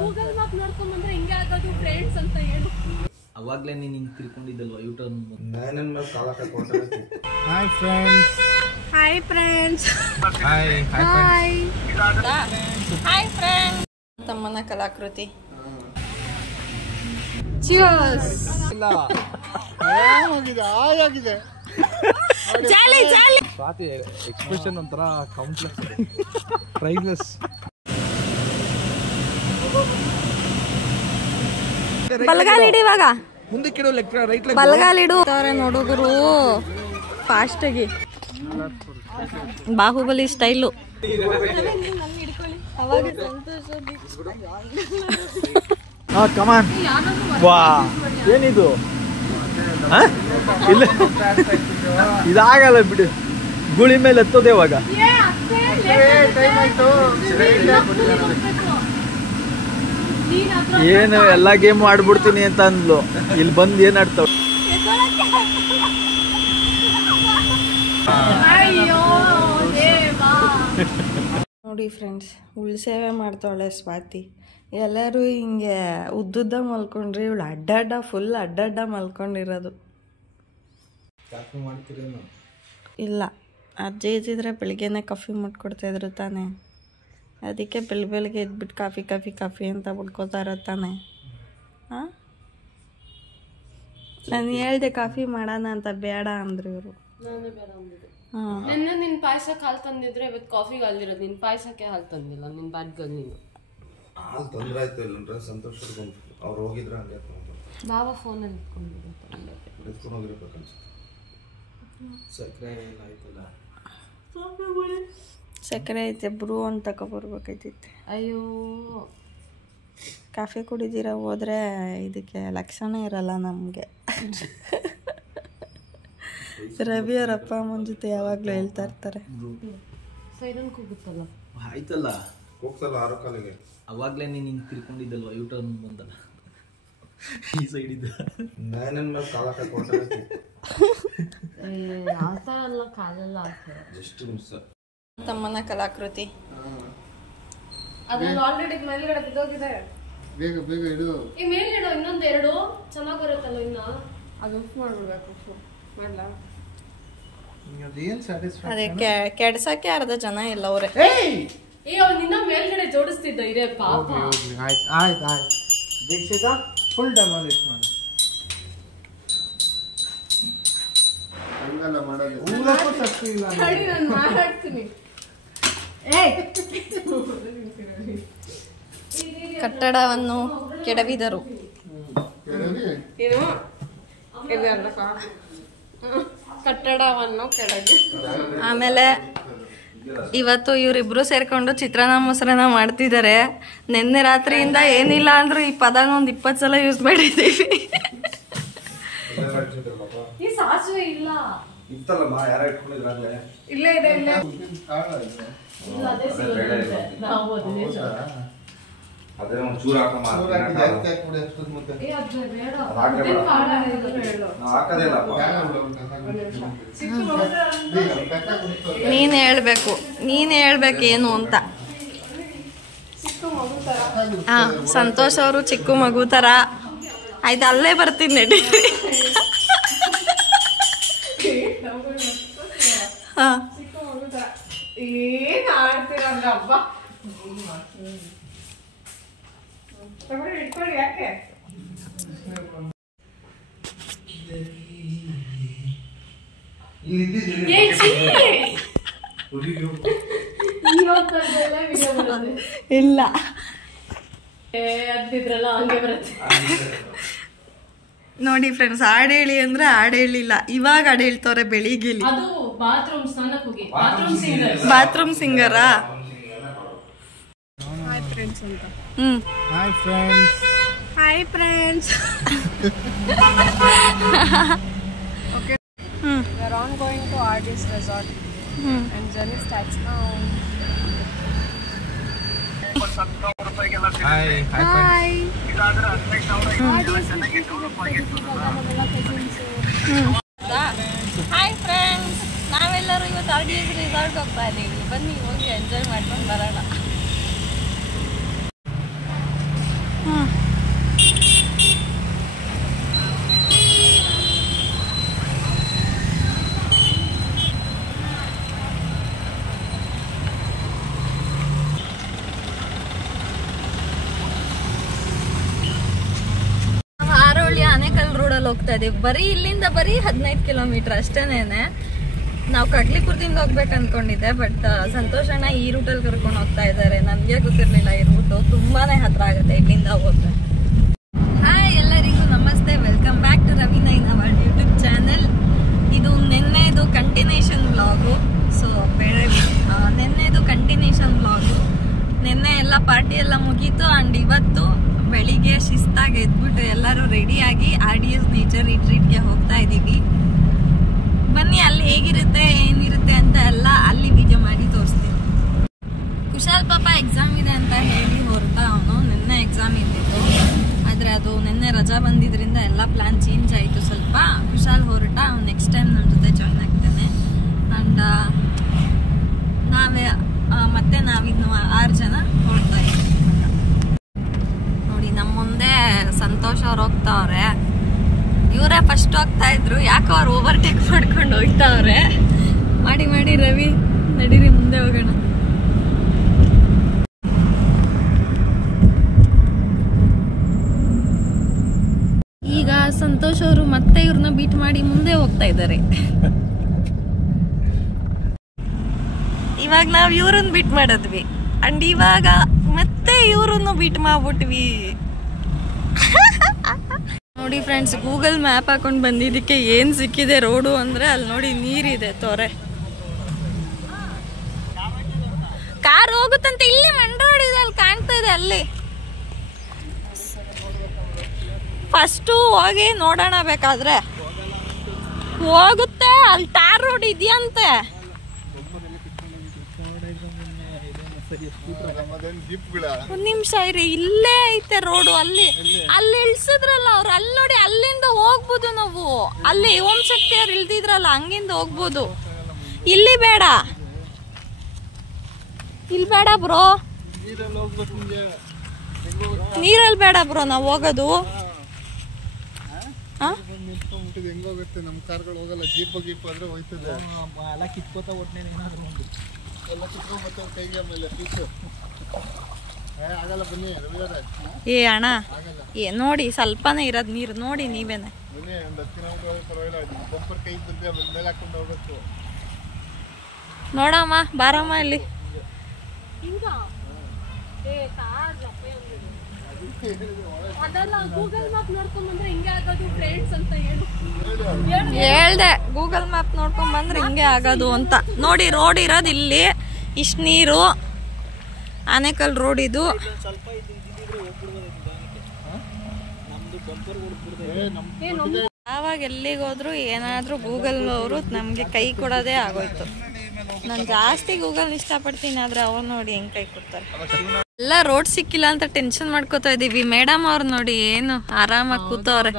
Google map ನೋಡ್ಕೊಂಡ್ ಬಂದ್ರೆ ಹಿಂಗೆ ಆಗೋದು ಫ್ರೆಂಡ್ಸ್ ಅಂತ ಹೇಳು. ಅವಾಗ್ಲೇ ನೀನು ಹಿಂಗೆ ತಿಳ್ಕೊಂಡಿದ್ದಲ್ವ ಯೂಟರ್ನ್ ನನ್ನ ಮೇಲೆ ಕಾಲ ಹಾಕೊಂಡು. Hi friends. Hi friends. Hi hi hi friends. ತಮ್ಮನ ಕಲಾಕೃತಿ. ಚಿಯರ್ಸ್. ಇಲ್ಲ ಆಗಿದೆ ಆಗಿದೆ ಜಾಲಿ ಜಾಲಿ. ಸ್ವಾತಿ ಎಕ್ಸ್ಪ್ರೆಷನ್ ಒಂಥರ ಕಾಂಪ್ಲೆಕ್ಸ್ ಪ್ರೈಸ್ಲೆಸ್. ಬಲಗಾಲಿಡಿ ಇವಾಗ. ಮುಂದಕ್ಕಿಡು ಲೆಫ್ಟ್ ರೈಟ್ ಲೆಗ್. ಬಲಗಾಲಿಡು ನೋಡುಗರು ಫಾಸ್ಟ್ ಆಗಿ. ಬಾಹುಬಲಿ ಸ್ಟೈಲು. ಕಮಾನ್. ವಾ ಏನಿದು ಇಲ್ಲ ಇದಾಗಲ್ಲ ಬಿಡು. ಗುಳಿ ಮೇಲೆ ಎತ್ತೋದೆ ಇವಾಗ. ಏನು ಎಲ್ಲಾ ಗೇಮ್ ಆಡ್ಬಿಡ್ತೀನಿ ಅಂತ ಅಂದ್ಲು. ಇಲ್ಲಿ ಬಂದು ಏನ್ ಆಡ್ತಾವ. ನೋಡಿ ಫ್ರೆಂಡ್ಸ್, ಉಳ್ಸೇವೆ ಮಾಡ್ತಾವಳೆ ಸ್ವಾತಿ. ಎಲ್ಲರೂ ಹಿಂಗೆ ಉದ್ದುದ್ದ ಮಲ್ಕೊಂಡ್ರಿ, ಇವಳು ಅಡ್ಡಾಡ್ಡ ಫುಲ್ ಅಡ್ಡಾಡ್ಡ ಮಲ್ಕೊಂಡಿರೋದು. ಇಲ್ಲ, ಅಜ್ಜಿ ಇದ್ದಿದ್ರೆ ಬೆಳಿಗ್ಗೆನೆ ಕಾಫಿ ಮಾಡ್ಕೊಡ್ತಾಯಿದ್ರು ತಾನೆ. ಅದಕ್ಕೆ ಬೆಳಿಗ್ಗೆ ಎದ್ಬಿಟ್ಟು ಕಾಫಿ ಕಾಫಿ ಕಾಫಿ ಅಂತ ಬಿಡ್ಕೋತಾ ಇರೋದು ತಾನೆ. ಹಾಂ, ನಾನು ಹೇಳ್ದೆ ಕಾಫಿ ಮಾಡೋಣ ಅಂತ, ಬೇಡ ಅಂದ್ರು ಇವರು. ನಿನ್ನೆ ನಿನ್ ಪಾಯಸಕ್ಕೆ ಹಾಲು ತಂದಿದ್ರೆ ಇವತ್ತು ಕಾಫಿಗೆ ಹಾಲಿರೋದು. ನಿನ್ ಪಾಯಸಕ್ಕೆ ಹಾಲು ತಂದಿಲ್ಲ, ನಿನ್ ಬ್ಯಾಡ್ಗಲ್ಲಿ ನೀನು ಹಾಲು ತೊಂದರೆ ಆಯ್ತು. ಇಲ್ಲ ಸಂತೋಷ ಅವ್ರು ಹೋಗಿದ್ರೆ ಹಂಗೆ ಬಾಬಾ ಫೋನಲ್ಲಿ ಎತ್ಕೊಂಡು ಹೋಗಿರ್ಬೇಕಂತ. ಸಕ್ಕರೆ ಆಯ್ತಲ್ಲ, ಸಕ್ಕರೆ ಐತೆ, ಬ್ರೂ ಅಂತ ತಗೊಬರ್ಬೇಕೈತಿತ್ತೆ. ಅಯ್ಯೋ, ಕಾಫಿ ಕುಡಿದಿರ ಹೋದ್ರೆ ಇದಕ್ಕೆ ಲಕ್ಷಣ ಇರಲ್ಲ ನಮಗೆ. ರವಿ ಅವ್ರ ಅಪ್ಪ ಅಮ್ಮನ ಜೊತೆ ಯಾವಾಗಲೂ ಹೇಳ್ತಾ ಇರ್ತಾರೆ. ಸೈಡನ್ ಕೂಗುತ್ತಲ್ಲ, ಆಯ್ತಲ್ಲ ಹೋಗ್ತಲ್ಲ 6 ಕಾಲಿಗೆ. ಅವಾಗ್ಲೇ ನೀನು ಹಿಂಗೆ ತಿಳ್ಕೊಂಡಿದ್ದಲ್ವ ಯೂಟರ್ನ್ ಬಂದಲ್ಲ ಈ ಸೈಡ್ ಇದ್ದ. ನನ್ನ ಮೇಲೆ ಕಾಲ ಹಾಕೊಂಡು ಆ ಥರ ಎಲ್ಲ ಕಾಲೆಲ್ಲ ಆಗ್ತದೆ. Just miss. ತಮ್ಮನ ಕಲಾಕೃತಿ. ಅದ್ರಲ್ಲಿ ಆಲ್ರೆಡಿ ಮೇಲ್ಗಡೆ ಬಿದ್ದೋಗಿದೆ. ಬೇಗ ಬೇಗ ಇಡು. ಈ ಮೇಲ್ಗಡೆ ಇನ್ನೊಂದು 2 ಚೆನ್ನಾಗಿ ಬರುತ್ತಲ್ಲ. ಇನ್ನ ಅದು ಉಫ್ ಮಾಡ್ಬಿಡ್ಬೇಕು. ಮಾಡ್ಲಾ? ಅದೇ ಕೆಡ್ಸಕ್ಕೆ ಅರ್ಧ ಜನ ಇಲ್ಲ ಅವ್ರೆ. ಏ, ಅವ್ನು ನಿನ್ನ ಮೇಲ್ಗಡೆ ಜೋಡಿಸ್ತಿದ್ದ ಇರೇ ಪಾಪ. ಆಯ್ತು ಆಯ್ತು ಆಯ್ತು. ದೀಕ್ಷಿತ ಫುಲ್ ಡೆಮಾಲಿಷ್ ಮಾಡು. ಹಂಗಲ್ಲ ಮಾಡೋದು. ಊರಕ್ಕೂ ಶಕ್ತಿ ಇಲ್ಲ. ಸರಿ, ನಾನು ಮಾತಾಡ್ತೀನಿ. ಕಟ್ಟಡವನ್ನು ಕೆಡವಿದರು. ಏನು ಕಟ್ಟಡವನ್ನು ಕೆಳಗೆ. ಆಮೇಲೆ ಇವತ್ತು ಇವರಿಬ್ರು ಸೇರ್ಕೊಂಡು ಚಿತ್ರಾನ್ನ ಮೊಸರನ್ನ ಮಾಡ್ತಿದ್ದಾರೆ. ನಿನ್ನೆ ರಾತ್ರಿಯಿಂದ ಏನಿಲ್ಲ ಅಂದ್ರೂ ಈ ಪದನ ಒಂದು 20 ಸಲ ಯೂಸ್ ಮಾಡಿದ್ದೀವಿ. ಈ ಸಾಸಿವೆ ಇಲ್ಲ ಇತ್ತಲ್ಲಮ್ಮ, ಯಾರು ಇಟ್ಕೊಂಡಿದ್ರಾಗಲೇ. ಇಲ್ಲೇ ಇದೆ. ಇಲ್ಲೇ ಇಲ್ಲ, ಅದೇ ಸಿಗೋದಿಲ್ಲ. ನಾವು ಅದನ್ನೇ ಅದೇ ಒಂದು ಚೂರು ಹಾಕಮ್ಮ. ಏ, ಅದೇ ಬೇಡ. ಹಾಕೇ ಬೇಡ. ಕಾಳ ಹಾಕಿದ್ರೆ ಹೇಳು. ಹಾಕದೇ ಇಲ್ಲಪ್ಪ. ನೀನ್ ಹೇಳ್ಬೇಕು ಏನು ಅಂತ. ಹಾ, ಸಂತೋಷ್ ಅವರು ಚಿಕ್ಕ ಮಗು ತರ. ಆಯ್ತು, ಅಲ್ಲೇ ಬರ್ತೀನಿ ನಡಿ. ಹಾ, ಏನ್ ಆಡ್ತೀರಂದ್ರೆ ಹಬ್ಬ ಇಟ್ಕೊಳ್ಳಿ. ಯಾಕೆ ಇಲ್ಲ ಅದ್ದಿದ್ರಲ್ಲ ಹಂಗೆ ಬರುತ್ತೆ. ನೋಡಿ ಫ್ರೆಂಡ್ಸ್, ಹಾಡು ಹೇಳಿ ಅಂದ್ರೆ ಹಾಡು ಹೇಳಿಲ್ಲ, ಇವಾಗ ಹಾಡು ಹೇಳ್ತವ್ರೆ ಬೆಳಿಗ್ಗೆಲಿ. ಅದು ಬಾತ್ರೂಮ್ ಸ್ನಾನಕ್ಕೆ ಹೋಗಿ ಬಾತ್ರೂಮ್ ಸಿಂಗರಾ? ಹಾಯ್ ಫ್ರೆಂಡ್ಸ್ ಅಂತ. Hi friends. Hi friends. Okay. We are on going to Artist Resort and journey starts now. Hi hi hi friends, ನಾವೆಲ್ಲರೂ ಇವತ್ತು ಆರ್ಟಿಸ್ಟ್ ರೆಸಾರ್ಟ್ ಹೋಗ್ತಾ ಇದ್ದೀವಿ. ಬನ್ನಿ, ಹೋಗಿ ಎಂಜಾಯ್ ಮಾಡ್ಕೊಂಡು ಬರೋಣ. ಹೋಗ್ತಾ ಇದೀವಿ. ಬರೀ ಇಲ್ಲಿಂದ ಬರೀ 15 ಕಿಲೋಮೀಟರ್ ಅಷ್ಟೇನೇನೆ. ನಾವು ಕಗ್ಲಿಪುರದಿಂದ ಹೋಗ್ಬೇಕು ಅನ್ಕೊಂಡಿದ್ದೆ, ಬಟ್ ಸಂತೋಷಣ್ಣ ಈ ರೂಟಲ್ಲಿ ಕರ್ಕೊಂಡು ಹೋಗ್ತಾ ಇದ್ದಾರೆ. ನನಗೆ ಗೊತ್ತಿರಲಿಲ್ಲ ಈ ರೂಟು ತುಂಬಾನೇ ಹತ್ರ ಆಗುತ್ತೆ ಇಲ್ಲಿಂದ ಹೋದ್ರೆ. ಹಾಯ್ ಎಲ್ಲರಿಗೂ ನಮಸ್ತೆ, ವೆಲ್ಕಮ್ ಬ್ಯಾಕ್ ಟು ರವಿ9 ಅವರ್ ಯೂಟ್ಯೂಬ್ ಚಾನೆಲ್. ಇದು ನಿನ್ನೆದು ಕಂಟಿನ್ಯೂಷನ್ ವ್ಲಾಗು. ಸೊ ನಿನ್ನೆದು ಕಂಟಿನ್ಯೂಷನ್ ವ್ಲಾಗು. ನಿನ್ನೆ ಎಲ್ಲ ಪಾರ್ಟಿ ಎಲ್ಲ ಮುಗೀತು. ಆ್ಯಂಡ್ ಇವತ್ತು ಬೆಳಿಗ್ಗೆ ಶಿಸ್ತಾಗಿ ಎದ್ಬಿಟ್ಟು ಎಲ್ಲರೂ ರೆಡಿಯಾಗಿ RDS ನೇಚರ್ ರಿಟ್ರೀಟ್ಗೆ ಹೋಗ್ತಾ ಇದ್ದೀವಿ. ಬನ್ನಿ ಅಲ್ಲಿ ಹೇಗಿರುತ್ತೆ ಏನಿರುತ್ತೆ ಅಂತ ಎಲ್ಲ ಅಲ್ಲಿ ವಿಡಿಯೋ ಮಾಡಿ ತೋರಿಸ್ತೀನಿ. ಕುಶಾಲ್ ಪಾಪ ಎಕ್ಸಾಮ್ ಇದೆ ಅಂತ ಹೇಳಿ ಹೊರಟ ಅವನು. ನಿನ್ನೆ ಎಕ್ಸಾಮ್ ಇದ್ದಿತ್ತು, ಆದರೆ ಅದು ನಿನ್ನೆ ರಜಾ ಬಂದಿದ್ರಿಂದ ಎಲ್ಲ ಪ್ಲಾನ್ ಚೇಂಜ್ ಆಯಿತು ಸ್ವಲ್ಪ. ಕುಶಾಲ್ ಹೊರಟ, ಅವ್ನು ನೆಕ್ಸ್ಟ್ ಟೈಮ್ ನಮ್ಮ ಜೊತೆ ಜಾಯ್ನ್ ಆಗ್ತಾನೆ. ಆ್ಯಂಡ್ ಮತ್ತೆ ನಾವಿನ್ನು 6 ಜನ ಹೊರಡ್ತಾ ಇದ್ದೀವಿ. ನೋಡಿ ನಮ್ಮ ಮುಂದೆ ಸಂತೋಷ್ ಅವ್ರು ಹೋಗ್ತಾವ್ರೆ. ಇವರೇ ಫಸ್ಟ್ ಹೋಗ್ತಾ ಇದ್ರು, ಯಾಕೋ ಅವ್ರು ಓವರ್ಟೇಕ್ ಮಾಡ್ಕೊಂಡು ಹೋಗ್ತಾವ್ರೆ. ಮಾಡಿ ರವಿ ನಡೀರಿ ಮುಂದೆ ಹೋಗೋಣ. ಈಗ ಸಂತೋಷ್ ಅವರು ಮತ್ತೆ ಇವ್ರನ್ನ ಬೀಟ್ ಮಾಡಿ ಮುಂದೆ ಹೋಗ್ತಾ ಇದ್ದಾರೆ. ಇವಾಗ ನಾವ್ ಇವ್ರನ್ನ ಬೀಟ್ ಮಾಡಿದ್ವಿ, ಅಂಡ್ ಇವಾಗ ಮತ್ತೆ ಇವ್ರನ್ನು ಬೀಟ್ ಮಾಡ್ಬಿಟ್ವಿ. ನೋಡಿ ಫ್ರೆಂಡ್ಸ್, ಗೂಗಲ್ ಮ್ಯಾಪ್ ಹಾಕೊಂಡು ಬಂದಿದ್ದಕ್ಕೆ ಏನ್ ಸಿಕ್ಕಿದೆ ರೋಡು ಅಂದ್ರೆ, ಅಲ್ಲಿ ನೋಡಿ ನೀರಿದೆ ತೊರೆ. ಕಾರ್ ಹೋಗುತ್ತಂತೆ, ಇಲ್ಲಿ ಮಂಡ್ರೋಡ್ ಇದೆ, ಅಲ್ಲಿ ಕಾಣ್ತಾ ಇದೆ. ಅಲ್ಲಿ ಫಸ್ಟು ಹೋಗಿ ನೋಡೋಣ, ಬೇಕಾದ್ರೆ ಹೋಗುತ್ತೆ. ಅಲ್ಲಿ ಟಾರ್ ರೋಡ್ ಇದೆಯಂತೆ. ಒಂದ್ ನಿಮಿಷ ಇರಿ, ಇಲ್ಲೇ ಐತೆ ರೋಡು. ಅಲ್ಲಿ ಇಳ್ಸಿದ್ರಲ್ಲ ಅವ್ರು, ಅಲ್ಲಿ ನೋಡಿ, ಅಲ್ಲಿಂದ ಹೋಗ್ಬೋದು ನಾವು. ಅಲ್ಲಿ ಓಂ ಶಕ್ತಿ ಅವ್ರು ಇಳ್ದಿದ್ರಲ್ಲ, ಹಂಗಿಂದ ಹೋಗ್ಬೋದು. ಇಲ್ಲಿ ಬೇಡ, ಇಲ್ಲಿ ಬೇಡ ಬ್ರೋ, ನೀರಲ್ಲಿ ಬೇಡ ಬ್ರೋ ನಾವು ಹೋಗೋದು. ನಮ್ ಕಾರ್ಗಳು ಹೋಗಲ್ಲ, ಜೀಪ್ ಆದ್ರೆ ಹೋಯ್ತದೆ. ಎಲ್ಲ ಕಿತ್ಕೋತ ಒಟ್ಟನೆ ಎಲ್ಲ ಕಿತ್ಕೊಂಡ್ಬರ್ತಾವ ಕೈಗೆ. ಆಮೇಲೆ ಆಗಲ್ಲ, ಬನ್ನಿ ರವಿಯವರೇ. ಏ ಅಣ್ಣ, ಏ ನೋಡಿ ಸ್ವಲ್ಪನೇ ಇರೋದು ನೀರು, ನೋಡಿ ನೀವೇನೆ. ಬನ್ನಿ, ಒಂದು 10 ಕಿಲೋಮೀಟರ್ ಪರವಾಗಿಲ್ಲ. ಬಂಪರ್ ಕೈ ಇದ್ದಂತೆ ಆಮೇಲೆ ಮೇಲೆ ಹಾಕೊಂಡು ಹೋಗ್ಬೇಕು. ನೋಡಮ್ಮ ಬಾರಮ್ಮ ಇಲ್ಲಿ. ಹೇಳ್ದೆ, ಗೂಗಲ್ ಮ್ಯಾಪ್ ನೋಡ್ಕೊಂಡ್ ಬಂದ್ರೆ ಹಿಂಗೆ ಆಗೋದು ಅಂತ. ನೋಡಿ ರೋಡ್ ಇರೋದು ಇಲ್ಲಿ, ಇಷ್ಟ ನೀರು, ಆನೇಕಲ್ ರೋಡ್ ಇದು. ಆವಾಗ ಎಲ್ಲಿಗೆ ಹೋದ್ರು ಏನಾದ್ರೂ ಗೂಗಲ್ ಅವರು ನಮ್ಗೆ ಕೈ ಕೊಡೋದೇ ಆಗೋಯ್ತು. ನಾನು ಜಾಸ್ತಿ ಗೂಗಲ್ ಇಷ್ಟಪಡ್ತೀನಿ, ಆದ್ರೆ ಅವ್ರು ನೋಡಿ ಹೆಂಗ್ ಕೈ ಕೊಡ್ತಾರೆ. ಎಲ್ಲ ರೋಡ್ ಸಿಕ್ಕಿಲ್ಲ ಅಂತ ಟೆನ್ಷನ್ ಮಾಡ್ಕೋತಾ ಇದೀವಿ. ಮೇಡಮ್ ಅವ್ರು ನೋಡಿ ಏನು ಆರಾಮಾಗಿ ಕೂತವ್ರೆ.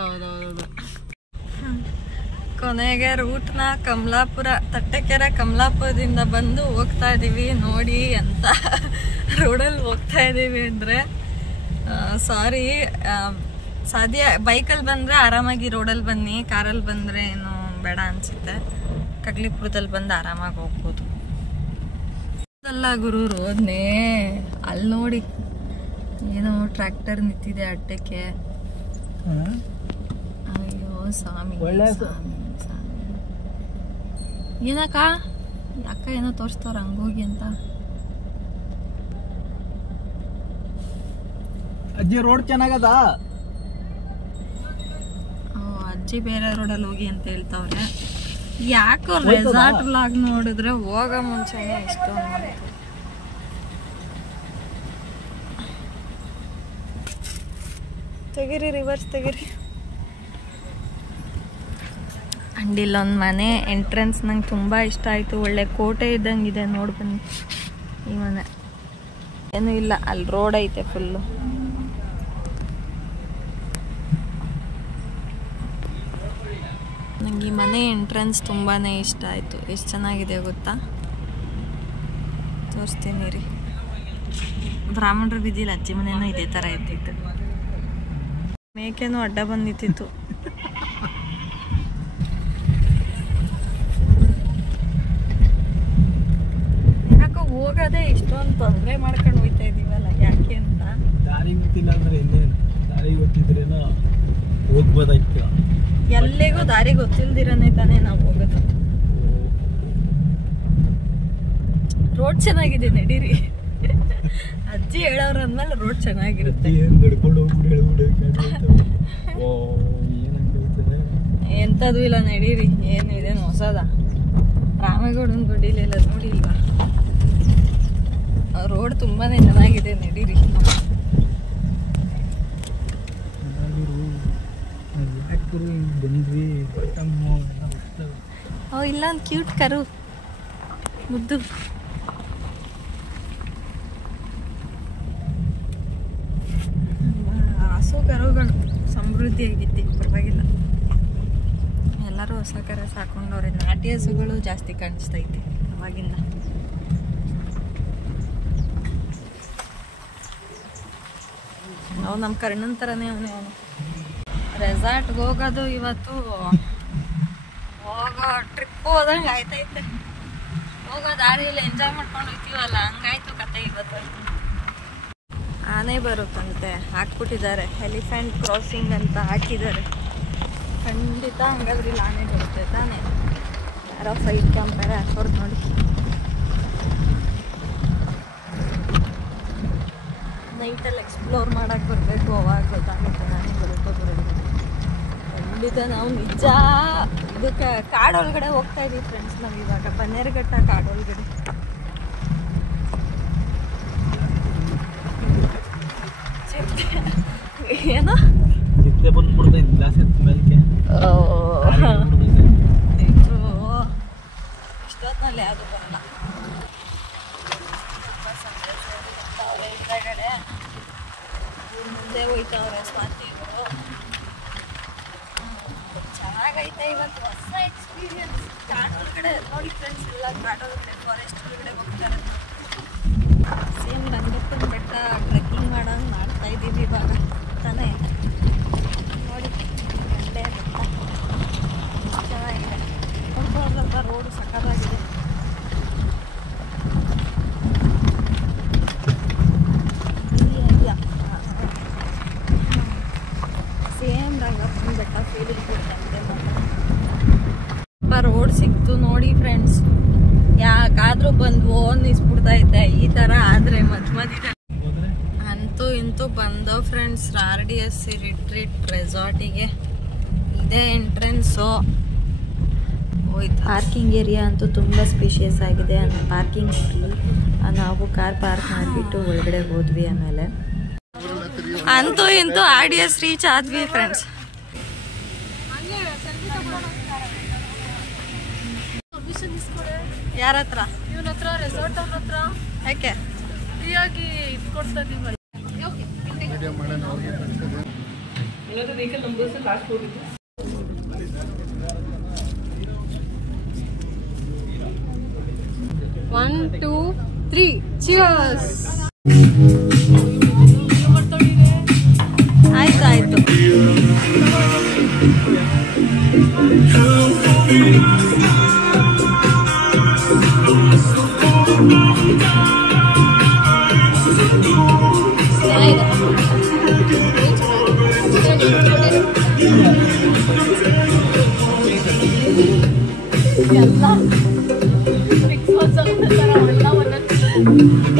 ಕೊನೆಗೆ ರೂಟ್ನ ಕಮಲಾಪುರ, ತಟ್ಟೆಕೆರೆ ಕಮಲಾಪುರದಿಂದ ಬಂದು ಹೋಗ್ತಾ ಇದೀವಿ. ನೋಡಿ ಅಂತ ರೋಡಲ್ಲಿ ಹೋಗ್ತಾ ಇದೀವಿ ಅಂದ್ರೆ, ಸಾರಿ, ಸಾಧ್ಯ ಬೈಕಲ್ಲಿ ಬಂದ್ರೆ ಆರಾಮಾಗಿ ರೋಡಲ್ಲಿ ಬನ್ನಿ, ಕಾರಲ್ಲಿ ಬಂದ್ರೆ ಏನು ಬೇಡ ಅನ್ಸುತ್ತೆ. ಕಗ್ಲಿಪುರದಲ್ಲಿ ಬಂದು ಆರಾಮಾಗಿ ಹೋಗ್ಬೋದು. ಅಲ್ಲ ಗುರು, ರೋಡ್ನೇ ಅಲ್ಲಿ ನೋಡಿ ಏನೋ ಟ್ರ್ಯಾಕ್ಟರ್ ನಿಂತಿದೆ ಅಡ್ಡಕ್ಕೆ. ಅಯ್ಯೋ ಸ್ವಾಮಿ, ಏನಕ್ಕ ಅಕ್ಕ ಏನೋ ತೋರಿಸ್ತವ್ರ ಹಂಗೋಗಿ ಅಂತ. ಅಜ್ಜಿ ರೋಡ್ ಚೆನ್ನಾಗದ. ಅಜ್ಜಿ ಬೇರೆ ರೋಡಲ್ಲಿ ಹೋಗಿ ಅಂತ ಹೇಳ್ತಾವ್ರೆ. ಯಾಕೋ ರೆಸಾರ್ಟ್ ವ್ಲಾಗ್ ನೋಡಿದ್ರೆ ಹೋಗೋ ಮುಂಚೆನೆ ಇಷ್ಟೊಂದು ಮಾಡ್ತಾರೆ. ತೆಗಿರಿ, ರಿವರ್ಸ್ ತೆಗಿರಿ. ಅಂಡ್ ಇಲ್ಲೊಂದು ಮನೆ ಎಂಟ್ರೆನ್ಸ್ ನಂಗೆ ತುಂಬ ಇಷ್ಟ ಆಯಿತು. ಒಳ್ಳೆ ಕೋಟೆ ಇದ್ದಂಗಿದೆ. ನೋಡಿ ಬನ್ನಿ, ಈ ಮನೆ ಏನೂ ಇಲ್ಲ, ಅಲ್ಲಿ ರೋಡ್ ಐತೆ ಫುಲ್ಲು. ನಂಗೆ ಈ ಮನೆ ಎಂಟ್ರೆನ್ಸ್ ತುಂಬಾ ಇಷ್ಟ ಆಯಿತು. ಎಷ್ಟು ಚೆನ್ನಾಗಿದೆ ಗೊತ್ತಾ, ತೋರಿಸ್ತೀನಿ ರೀ. ಬ್ರಾಹ್ಮಣರ ಬೀದಿಲಿ ಅಜ್ಜಿ ಮನೇನೂ ಇದೇ ಥರ ಇದ್ದಿತ್ತು. ಮೇಕೆನೂ ಅಡ್ಡ ಬಂದು ನಿಂತಿತ್ತು. ಯಾಕೋ ಹೋಗೋದೇ ಇಷ್ಟೊಂದು ತೊಂದರೆ ಮಾಡ್ಕೊಂಡು ಹೋಗ್ತಾ ಇದೀವಲ್ಲ, ಯಾಕೆ ಅಂತ. ದಾರಿ ಗೊತ್ತಿಲ್ಲ ಅಂದ್ರೆ ಇನ್ನೇನು, ದಾರಿ ಗೊತ್ತಿದ್ರೇನೋ ಹೋಗ್ಬೋದಾಯ್ತು. ಎಲ್ಲಿಗೂ ದಾರಿ ಗೊತ್ತಿಲ್ದಿರನೇ ತಾನೇ ನಾವು ಹೋಗೋದು. ರೋಡ್ ಚೆನ್ನಾಗಿದೆ ನಡೀರಿ. ಅಜ್ಜಿ ಹೇಳೋರು ಅಂದ್ಮೇಲೆ ರೋಡ್ ಚೆನ್ನಾಗಿರುತ್ತೆ. ಎಂಥದ್ದು ಇಲ್ಲ ನಡೀರಿ. ಏನು ಇದೇನು ಹೊಸದ? ರಾಮೇಗೌಡನ ಗುಡಿಲೆಲ್ಲ ನೋಡಿಲ್ವಾ? ರೋಡ್ ತುಂಬಾನೇ ಚೆನ್ನಾಗಿದೆ ನಡೀರಿ. ಇಲ್ಲ ಒಂದು ಕ್ಯೂಟ್ ಕರು ಮುದ್ದು. ಹಸು ಕರುಗಳು ಸಮೃದ್ಧಿಯಾಗಿತ್ತು, ಪರವಾಗಿಲ್ಲ. ಎಲ್ಲರೂ ಹೊಸ ಕರ ಸಾಕೊಂಡವ್ರೆ. ನಾಟಿ ಹಸುಗಳು ಜಾಸ್ತಿ ಕಾಣಿಸ್ತೈತಿ ಅವಾಗಿಂದ. ನಾವು ನಮ್ಮ ಕರ್ಣನ್ ಥರನೇ ಅವನು. ರೆಸಾರ್ಟ್ಗೆ ಹೋಗೋದು ಇವತ್ತು ಹೋಗೋ ಟ್ರಿಪ್ ಹೋದಂಗೆ ಆಯ್ತೈತೆ. ಹೋಗೋ ದಾರಿಯಲ್ಲಿ ಎಂಜಾಯ್ ಮಾಡ್ಕೊಂಡು ಹೋಗ್ತೀವಲ್ಲ, ಹಂಗಾಯ್ತು ಕತೆ ಇವತ್ತು. ಆನೆ ಬರುತ್ತಂತೆ, ಹಾಕ್ಬಿಟ್ಟಿದ್ದಾರೆ. ಎಲಿಫೆಂಟ್ ಕ್ರಾಸಿಂಗ್ ಅಂತ ಹಾಕಿದ್ದಾರೆ. ಖಂಡಿತ ಹಂಗಾದ್ರೆ ಇಲ್ಲಿ ಆನೆ ಬರುತ್ತೆ ತಾನೇ. ಯಾರೋ ಫೈಟ್ ಕ್ಯಾಂಪರ್ ಹಾಕೋರು ನೋಡಿ. ನೈಟಲ್ಲಿ ಎಕ್ಸ್ಪ್ಲೋರ್ ಮಾಡೋಕ್ಕೆ ಬರಬೇಕು, ಅವಾಗ ಗೊತ್ತಾಗುತ್ತೆ ಆನೆ ಬರುತ್ತೋ ಬರೋದು. ಖಂಡಿತ ನಾವು ನಿಜ ಇದಕ್ಕೆ ಕಾಡೊಳಗಡೆ ಹೋಗ್ತಾ ಇದೀವಿ ಫ್ರೆಂಡ್ಸ್. ನಾವು ಇವಾಗ ಬನ್ನೇರುಘಟ್ಟ ಕಾಡೊಳಗಡೆ. ಏನೋ ನಿದ್ದೆ ಬಂದ್ಬಿಡ್ತೈತೆ ಗ್ಲಾಸ್ ಎತ್ತ ಮೇಲಕ್ಕೆ. ಇಷ್ಟೊತ್ತಿನಲ್ಲಿ ಯಾವುದು ಬರಲ್ಲ. ಹಿಂದಗಡೆ ಮುಂದೆ ಹೋಯ್ತವ್ರೆ ಸ್ವಾತಿ ಇವರು. ಚೆನ್ನಾಗೈತೆ ಇವತ್ತು ಹೊಸ ಎಕ್ಸ್ಪೀರಿಯನ್ಸ್. ಕಾಡೊಳಗಡೆ ನೋಡಿ ಫ್ರೆಂಡ್ಸ್, ಎಲ್ಲ ಕಾಡೊಳಗಡೆ ಫಾರೆಸ್ಟ್ ಒಳಗಡೆ ಹೋಗ್ತಾರೆ. ಸೇಮ್ ರಂಗಪ್ಪನ ಬೆಟ್ಟ ಟ್ರೆಕ್ಕಿಂಗ್ ಮಾಡೋಂಗೆ ಮಾಡ್ತಾ ಇದ್ದೀವಿ ಇವಾಗ ತಾನೇ. ನೋಡಿ ಗಂಟೆ ಬೆಟ್ಟ ಚೆನ್ನಾಗಿದೆ. ಸ್ವಲ್ಪ ರೋಡು ಸಕ್ಕತ್ತಾಗಿದೆ. ಸೇಮ್ ರಂಗಪ್ಪನ ಬೆಟ್ಟ ಫೀಲಿಂಗ್ ಕೊಡ್ತಂತೆ. ರೋಡ್ ಸಿಕ್ತು ನೋಡಿ ಫ್ರೆಂಡ್ಸ್. ಯಾಕಾದ್ರೂ ಬಂದ್ವು ಅನ್ನಿಸ್ಬಿಡ್ತೈತೆ ಈ ತರ ಆದ್ರೆ ಮಧ್ಯ ಅಂತೂ ಇಂತೂ ಬಂದೋ ಫ್ರೆಂಡ್ಸ್ RDS ರಿಟ್ರೀಟ್ ರೆಸಾರ್ಟಿಗೆ. ಇದೇ ಎಂಟ್ರೆನ್ಸು. ಹೋಯ್ತು. ಪಾರ್ಕಿಂಗ್ ಏರಿಯಾ ಅಂತೂ ತುಂಬ ಸ್ಪೇಷಿಯಸ್ ಆಗಿದೆ. Parking free. ನಾವು ಕಾರ್ ಪಾರ್ಕ್ ಮಾಡಿಬಿಟ್ಟು ಒಳಗಡೆ ಹೋದ್ವಿ. ಆಮೇಲೆ ಅಂತೂ ಇಂತೂ RDS ರೀಚ್ ಆದ್ವಿ ಫ್ರೆಂಡ್ಸ್. ಯಾರ ಹತ್ರ? ಇವನ ಹತ್ರ, ರೆಸಾರ್ಟ್ ಅವ್ರ ಹತ್ರ. ಯಾಕೆ ಫ್ರೀಯಾಗಿ ಇದು ಕೊಡ್ತಾ ಇದೀವಿ. One, two, three, cheers. ಆಯ್ತು ಆಯ್ತು.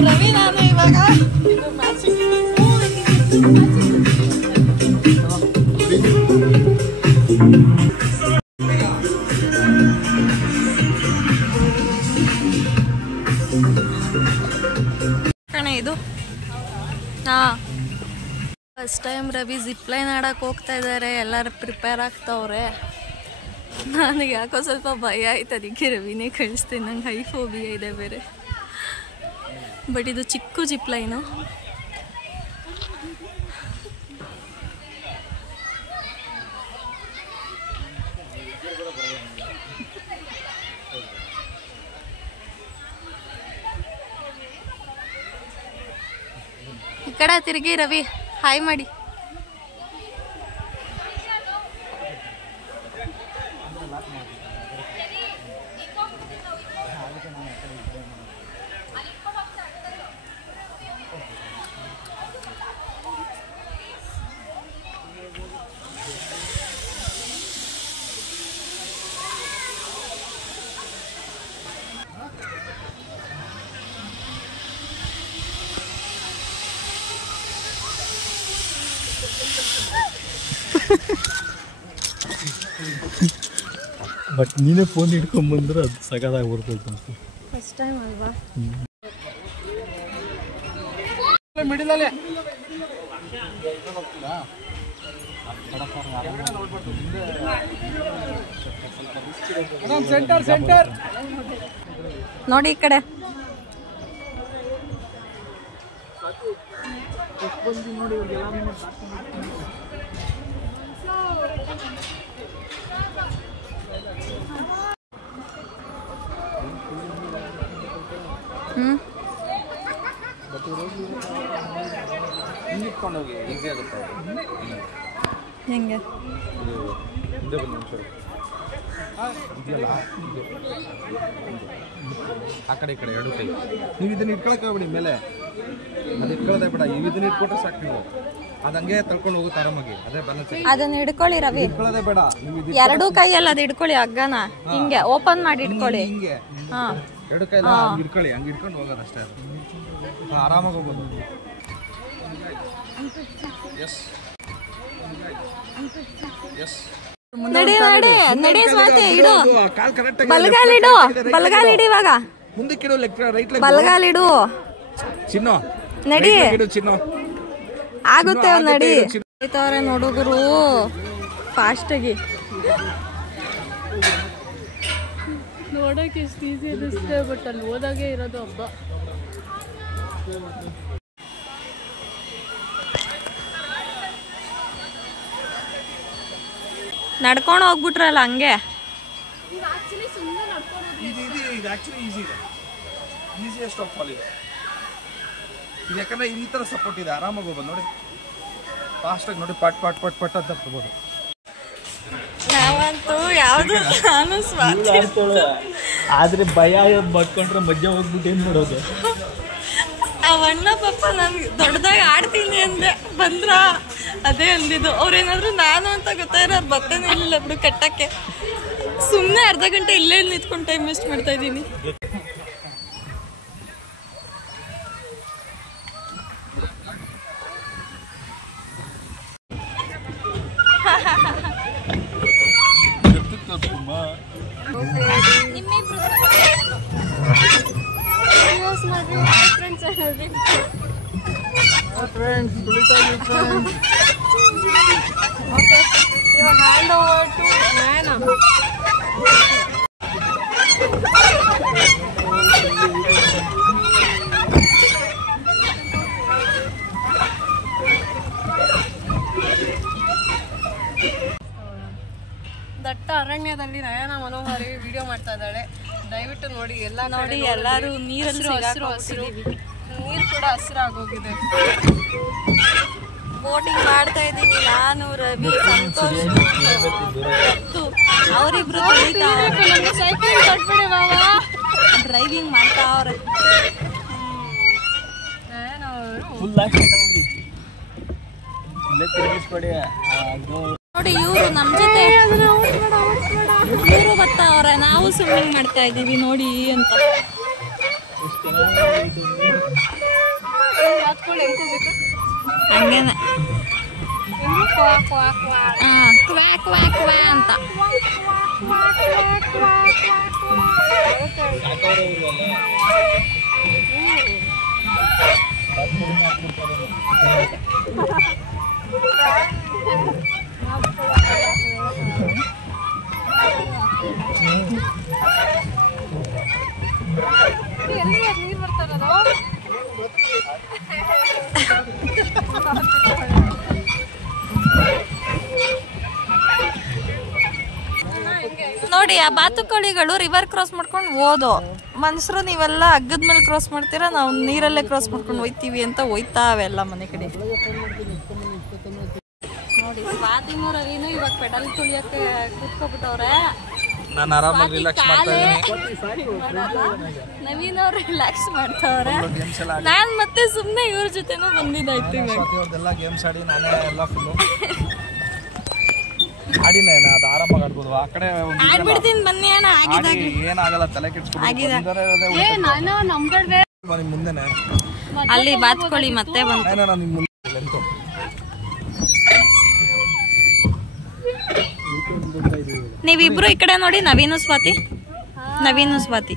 ರವಿ ನಾನು ಇವಾಗ ಕಣೆ ಇದು. ಫಸ್ಟ್ ಟೈಮ್ ರವಿ ಜಿಪ್ಲೈನ್ ಆಡಕ್ಕೆ ಹೋಗ್ತಾ ಇದ್ದಾರೆ. ಎಲ್ಲರೂ ಪ್ರಿಪೇರ್ ಆಗ್ತಾವ್ರೆ. ನನಗೆ ಯಾಕೋ ಸ್ವಲ್ಪ ಭಯ ಆಯ್ತು, ಅದಕ್ಕೆ ರವಿನೇ ಕಳಿಸ್ತೀನಿ. ನಂಗೆ ಹೈಫೋಬಿಯಾ ಇದೆ ಬೇರೆ. ಬಟ್ ಇದು ಚಿಕ್ಕ ಜಿಪ್ಲೈನು. ಈ ಕಡೆ ತಿರುಗಿ ರವಿ, ಹಾಯ್ ಮಾಡಿ. ಬಟ್ ನೀನೇ ಫೋನ್ ಹಿಡ್ಕೊಂಬಂದ್ರೆ ಅದು ಸಗದಾಗಿ ಬರ್ತೈತೆ ಅಂತ. ಫಸ್ಟ್ ಟೈಮ್ ಅಲ್ವಾ? ಮಿಡಿಲಲ್ಲಿ ಸೆಂಟರ್ ನೋಡಿ ಈ ಕಡೆ. ಹೆಂಗೆ ಆ ಕಡೆ ಈ ಕಡೆ ಎರಡು ಕೈ ನೀವು ಇದನ್ನ ಇಟ್ಕೊಳಕ್ಕಾಗ್ಬಿಡಿ ಮೇಲೆ, ಅದು ಇಟ್ಕೊಳ್ಳೋದೇ ಬೇಡ. ಇದನ್ನ ಇಟ್ಕೊಟ್ರೆ ಸಾಕು. ನೀವು ಅದು ಹಂಗೆ ತಳ್ಕೊಂಡು ಹೋಗುತ್ತೆ ಆರಾಮಾಗಿ. ಅದೇ ಬ್ಯಾಲೆನ್ಸ್. ಅದನ್ನ ಹಿಡ್ಕೊಳ್ಳಿ ರವಿ, ಇಟ್ಕೊಳ್ಳೋದೇ ಬೇಡ. ನೀವು ಎರಡೂ ಕೈಯಲ್ಲಿ ಅದು ಹಿಡ್ಕೊಳ್ಳಿ, ಹಗ್ಗನ ಹಿಂಗೆ ಓಪನ್ ಮಾಡಿ ಇಟ್ಕೊಳ್ಳಿ. ಹಿಂಗೆ ಹಾ, ಎರಡು ಕೈ ಹಂಗೆ ಇಟ್ಕೊಳ್ಳಿ, ಹಂಗೆ ಇಟ್ಕೊಂಡು ಹೋಗೋದು ಅಷ್ಟೇ. ಅದು ಆರಾಮಾಗಿ ಹೋಗೋದು. ಎಸ್ ಎಸ್ ನಡಿ ನಡಿ ನಡಿ ಸ್ವಾತಿ, ಇಡು ಕಾಲ್ ಕರೆಕ್ಟ್ ಬಲಗಾಲಿಡು, ಬಲಗಾಲಿಡು ಇವಾಗ, ಮುಂದಕ್ಕೆ ಇಡು. Right leg ಬಲಗಾಲಿಡು. ಚಿನ್ನು ನಡಿ, ಇಡು ಚಿನ್ನು. ಆಗುತ್ತೆ ನಡಿ. ಆಯ್ತವ್ರೆ ನೋಡುಗರು ಫಾಸ್ಟ್ ಆಗಿ. ನೋಡಕ್ಕೆ ಎಷ್ಟು ಈಸಿ ಅನ್ನಿಸ್ತೇ, ಬಟ್ ಅಲ್ಲಿ ಹೋದಾಗೆ ಇರೋದು ಹಬ್ಬ. ನಡ್ಕೊಂಡು ಹೋಗ್ಬಿಟ್ರಲ್ಲ ಹಂಗೆ. ಇದು ಆಕ್ಚುಲಿ ಈಸಿ ಇದೆ, ಈಸಿಯೆಸ್ಟ್ ಆಫ್ ಆಲ್ ಇದೆ ಇದು. ಯಾಕಂದ್ರೆ ಈ ತರ ಸಪೋರ್ಟ್ ಇದೆ, ಆರಾಮಾಗಿ ಹೋಗ್ಬೋದು. ನೋಡಿ ಫಾಸ್ಟಾಗಿ ನೋಡಿ, ಪಟ್ ಪಟ್ ಪಟ್ ಪಟ್ ಅಂತ ಬರ್ಬೋದು. ನಾವಂತೂ ಯಾವ್ದು ನಾನು ಸ್ವಾತಿ ಆದ್ರೆ ಭಯ ಬಟ್ಕೊಂಡ್ರೆ ಮಧ್ಯ ಹೋಗ್ಬಿಟ್ಟು ಏನ್ ಮಾಡೋದು? ಅವಣ್ಣ ಪಾಪ ನನ್ಗೆ ದೊಡ್ಡದಾಗಿ ಆಡ್ತೀನಿ ಅಂದೆ, ಬಂದ್ರ ಅದೇ ಅಂದಿದ್ದು. ಅವ್ರೇನಾದ್ರು ನಾನು ಅಂತ ಗೊತ್ತಾಯಿರೋ ಅವ್ರು ಬರ್ತೇನೆ ಇರಲಿಲ್ಲ ಬಿಡು ಕಟ್ಟಕ್ಕೆ. ಸುಮ್ಮನೆ ಅರ್ಧ ಗಂಟೆ ಇಲ್ಲೇ ನಿಂತ್ಕೊಂಡು ಟೈಮ್ ವೇಸ್ಟ್ ಮಾಡ್ತಾ ಇದ್ದೀನಿ. ಇವಾಗ ಹ್ಯಾಂಡ್ ಓವರ್ ಟು ನಯನ. ದಟ್ಟ ಅರಣ್ಯದಲ್ಲಿ ನಯನ ಮನೋಹರಿ ವಿಡಿಯೋ ಮಾಡ್ತಾ ಇದ್ದಾಳೆ. ದಯವಿಟ್ಟು ನೋಡಿ, ಎಲ್ಲ ನೋಡಿ ಎಲ್ಲರೂ ನೀರಲ್ಲಿ ಹಸಿರು ಹಸಿರು, ನೀರು ಕೂಡ ಹಸಿರಾಗೋಗಿದೆ. ಬೋಟಿಂಗ್ ಮಾಡ್ತಾ ಇದ್ದೀನಿ ನಾನು, ರವಿ, ಸಂತೋಷ್, ಅವರಿಬ್ರು ಸೈಕಲ್ ಕಟ್ಬಿಡಿ ಬಾಬಾ, ಡ್ರೈವಿಂಗ್ ಮಾಡ್ತಾ ಅವ್ರೆ. ಇಲ್ಲೇ ತಿರುಗಿಸ್ಬೇಡಿ. ನೋಡಿ ಇವ್ರು ನಮ್ ಜೊತೆ, ಇವರು ಬರ್ತಾವ್ರೆ, ನಾವು ಸ್ವಿಮ್ಮಿಂಗ್ ಮಾಡ್ತಾ ಇದೀವಿ ನೋಡಿ ಅಂತ. ಹಂಗೇನೆ ಕ್ವಾ ಕ್ವಾ ಕ್ವಾ ಅಂತ. ಎಲ್ಲಿ ನೀರು ಬರ್ತಾರಲ್ಲ ನೋಡಿ ಆ ಬಾತುಕೋಳಿಗಳು ರಿವರ್ ಕ್ರಾಸ್ ಮಾಡ್ಕೊಂಡು ಹೋದೋ. ಮನುಷ್ಯರು ನೀವೆಲ್ಲ ಹಗ್ಗದ ಮೇಲೆ ಕ್ರಾಸ್ ಮಾಡ್ತೀರಾ, ನಾವು ನೀರಲ್ಲೇ ಕ್ರಾಸ್ ಮಾಡ್ಕೊಂಡು ಹೋಯ್ತೀವಿ ಅಂತ ಹೋಯ್ತಾವೆ ಎಲ್ಲ ಮನೆ ಕಡೆ. ನೋಡಿ ಸ್ವಾತಿನೂ ರವಿನೂ ಇವಾಗ ಪೆಡಲ್ ತುಳಿಯಕ್ಕೆ ಕೂತ್ಕೊಬಿಟ್ಟವ್ರೆ. ನಾನು ಆರಾಮಾಗಿ ರಿಲ್ಯಾಕ್ಸ್ ಮಾಡ್ತಾ ಇದ್ದೀನಿ. ನವೀನ್ ಅವ್ರು ರಿಲ್ಯಾಕ್ಸ್ ಮಾಡ್ತಾವ್ರೆ. ನಾನ್ ಮತ್ತೆ ಸುಮ್ನೆ ಇವ್ರ ಜೊತೆನೂ ಬಂದಿದ್ದಾಯ್ತು. ಇವಾಗೆಲ್ಲ ಗೇಮ್ಸ್ ಆಡಿ ನಾನೇ ಎಲ್ಲ ಫುಲ್ಲು ಆಡಿನೇ, ಅದು ಆರಾಮಾಗಿ ಆಡ್ಬೋದು. ಆ ಕಡೆ ಆಡ್ಬಿಡ್ತೀನಿ ಬನ್ನಿ ಅಣ್ಣ, ಆಗಿದ್ದಾಗಿ ಏನಾಗಲ್ಲ, ತಲೆ ಕೆಡ್ಸ್ಕೊಂಡು ಮುಂದೆನೆ ಅಲ್ಲಿ ಬಾತ್ಕೊಳ್ಳಿ ಮತ್ತೆ ಬಂತು. ನಿಮ್ ಮುಂದೆ ಎಂತು ಬರ್ತಾ ಇದೀವಿ. ನೀವಿಬ್ರು ಈ ಕಡೆ ನೋಡಿ. ನವೀನು ಸ್ವಾತಿ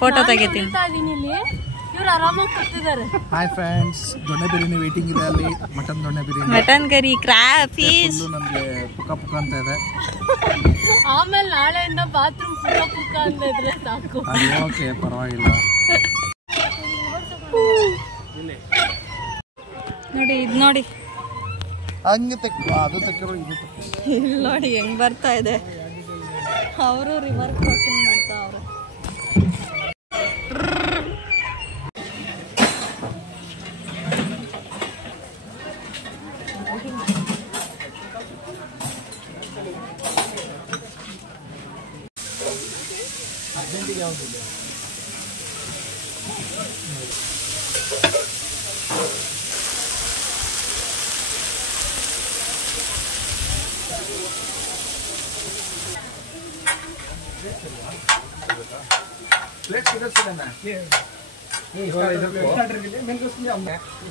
ಫೋಟೋ ತೆಗಿತೀನಿ. ಇವ್ರು ಆರಾಮಾಗಿ ಕೂತಿದ್ದಾರೆ. ಹಾಯ್ ಫ್ರೆಂಡ್ಸ್, ದೊಣ್ಣೆ ಬಿರಿಯಾನಿ ವೇಟಿಂಗ್ ಇದೆ ಅಲ್ಲಿ. ಮಟನ್ ದೊಣ್ಣೆ biryani, mutton curry, crab fish. ನಮಗೆ ಪುಕ್ಕ ಪುಕ್ಕ ಅಂತ ಇದೆ. ಆಮೇಲೆ ನಾಳೆಯಿಂದ ಬಾತ್ರೂಮ್ ಪುಕ್ಕ ಅಂತ ಇದ್ರೆ ಸಾಕು. ಓಕೆ, ಪರವಾಗಿಲ್ಲ. ನೋಡಿ ಇದು ನೋಡಿ, ಹಂಗೆ ಅದು ತೆಕ್ಕಿರೋ ಇದು ಇಲ್ಲಿ ನೋಡಿ ಹೆಂಗ್ ಬರ್ತಾ ಇದೆ. ಅವರು ರಿವರ್ ಕ್ರಾಸಿಂಗ್ ಮಾಡ್ತಾ ಅವ್ರೆ.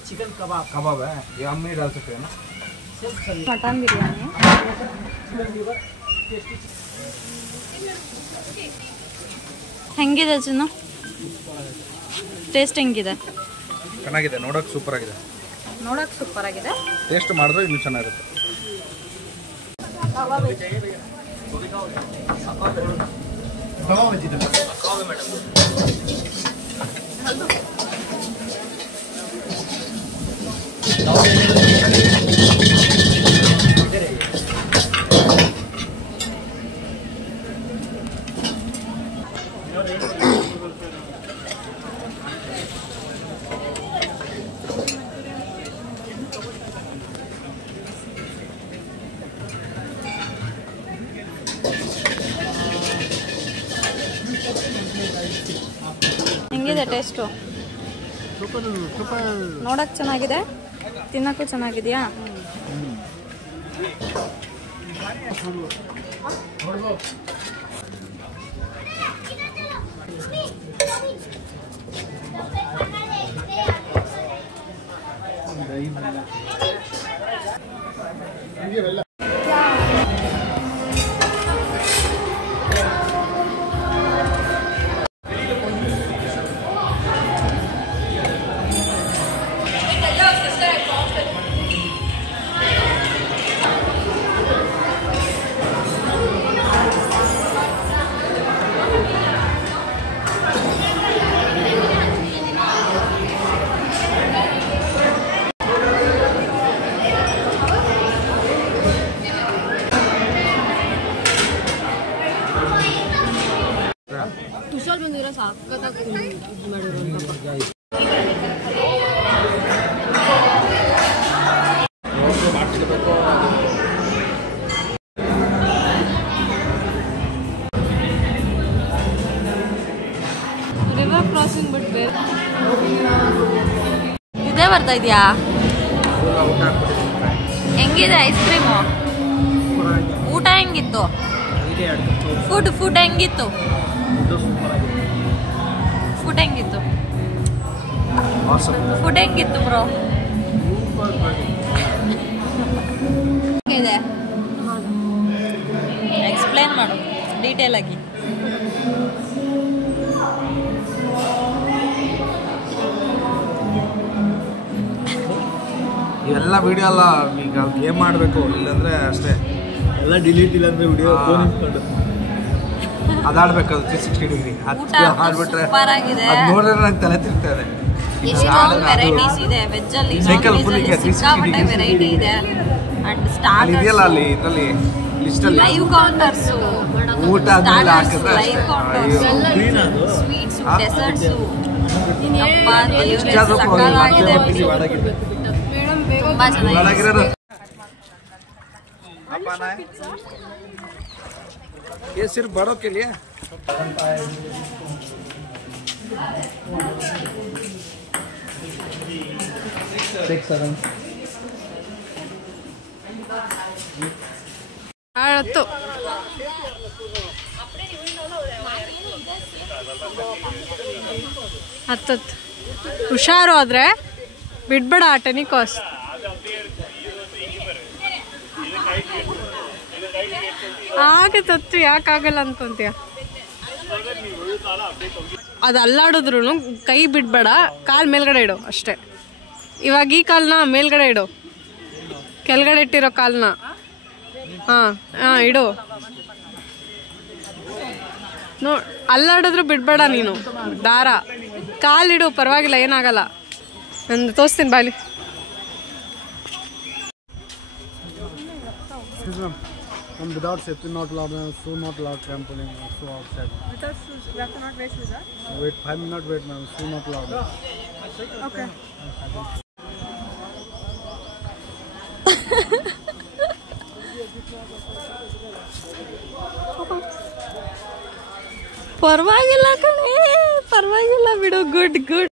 चिकन कबाब है, ये हम नहीं डाल सकते ना. ಮಟನ್ ಬಿರಿಯಾನಿ ಹೆಂಗಿದೆ ಚಿನ್ನು? ಟೇಸ್ಟ್ ಹೆಂಗಿದೆ? ಚೆನ್ನಾಗಿದೆ, ನೋಡೋಕೆ ಸೂಪರ್ ಆಗಿದೆ. ಟೇಸ್ಟ್ ಮಾಡಿದ್ರೆ ಇನ್ನೂ ಚೆನ್ನಾಗಿರುತ್ತೆ. ಹೆಂಗಿದೆ ಟೇಸ್ಟು? ನೋಡಕ್ ಚೆನ್ನಾಗಿದೆ, ತಿನ್ನಕ್ಕೂ ಚೆನ್ನಾಗಿದೆಯಾ? ತುಷಾರ್ ಬಂದಿರೋ ಸಾಕತ್ತಾಗಿ ಇದು ಮಾಡಿರೋ ರಿವರ್ ಕ್ರಾಸಿಂಗ್ ಬಟ್ ಬೇರೆ ಇದೇ ಬರ್ತಾ ಇದೆಯಾ? ಹೆಂಗಿದೆ ಐಸ್ ಕ್ರೀಮು? ಊಟ ಹೆಂಗಿತ್ತು? ಫುಡ್ ಹೆಂಗಿತ್ತು? ಫುಡ್ ಹೆಂಗಿತ್ತು ಬ್ರೋ? ಇದೆ, ಎಕ್ಸ್ಪ್ಲೇನ್ ಮಾಡು ಡೀಟೇಲ್ ಆಗಿ. ಇವೆಲ್ಲ ವಿಡಿಯೋ ಎಲ್ಲ ಈಗ ಗೇಮ್ ಮಾಡಬೇಕು, ಇಲ್ಲಾಂದ್ರೆ ಅಷ್ಟೇ ಎಲ್ಲ ಡಿಲೀಟ್ ಇಲ್ಲ ಅಂದ್ರೆ ವಿಡಿಯೋ ಅದಾಡ್ಬೇಕು. ಅದು 360 ಡಿಗ್ರಿ ಆಡ್ಬಿಟ್ರೆ ಅದು ನೋಡಿದ್ರೆ ನಂಗೆ ತಲೆ ತಿರ್ತಾರೆ. ಎಷ್ಟೊಂದು ವೆರೈಟೀಸ್ ಇದೆ ವೆಜ್ ಅಲ್ಲಿ, ಸಿಕ್ಕಾಪಟ್ಟೆ ವೆರೈಟಿ ಇದೆ. ಅಂಡ್ ಸ್ಟಾರ್ಟರ್ಸ್ ಇದೆಯಲ್ಲ ಅಲ್ಲಿ ಇದರಲ್ಲಿ ಲಿಸ್ಟ್ ಅಲ್ಲಿ ಲೈವ್ ಕೌಂಟರ್ಸ್, ಊಟ ಆದ್ಮೇಲೆ ಹಾಕಿದ್ರೆ ಲೈವ್ ಕೌಂಟರ್ಸ್, ಸ್ವೀಟ್ಸ್, ಡೆಸರ್ಟ್ಸ್. ತುಂಬಾ ಚೆನ್ನಾಗಿದೆ. ये सिर्फ बड़ों के लिए. ಆಳತ್ತು ಹತ್ತತ್ತು ಹುಷಾರು ಆದ್ರೆ ಬಿಡ್ಬೇಡ ಟೆನಿಕಾಸ್. ಆಗತ್ತತ್ತು ಯಾಕಾಗಲ್ಲ ಅನ್ಕೊಂತೀಯ. ಅದು ಅಲ್ಲಾಡಿದ್ರು ಕೈ ಬಿಡ್ಬೇಡ, ಕಾಲ್ ಮೇಲ್ಗಡೆ ಇಡು ಅಷ್ಟೇ. ಇವಾಗ ಈ ಕಾಲ್ನ ಮೇಲ್ಗಡೆ ಇಡು, ಕೆಳಗಡೆ ಇಟ್ಟಿರೋ ಕಾಲ್ನ ಇಡು. ಅಲ್ಲಾಡಿದ್ರು ಬಿಡ್ಬೇಡ ನೀನು. ದಾರ ಕಾಲಿಡು, ಪರವಾಗಿಲ್ಲ, ಏನಾಗಲ್ಲ. ನಾನು ತೋರಿಸ್ತೀನಿ ಬಾಲಿ. without safety not allowed, shoe not allowed, trampoline, so outside. Without shoes, we have to not wear shoes, huh? Wait 5 minutes, wait ma'am, shoe not allowed. Okay. ಪರವಾಗಿಲ್ಲ ಕಣೆ, ಪರವಾಗಿಲ್ಲ ಬಿಡು. Good good.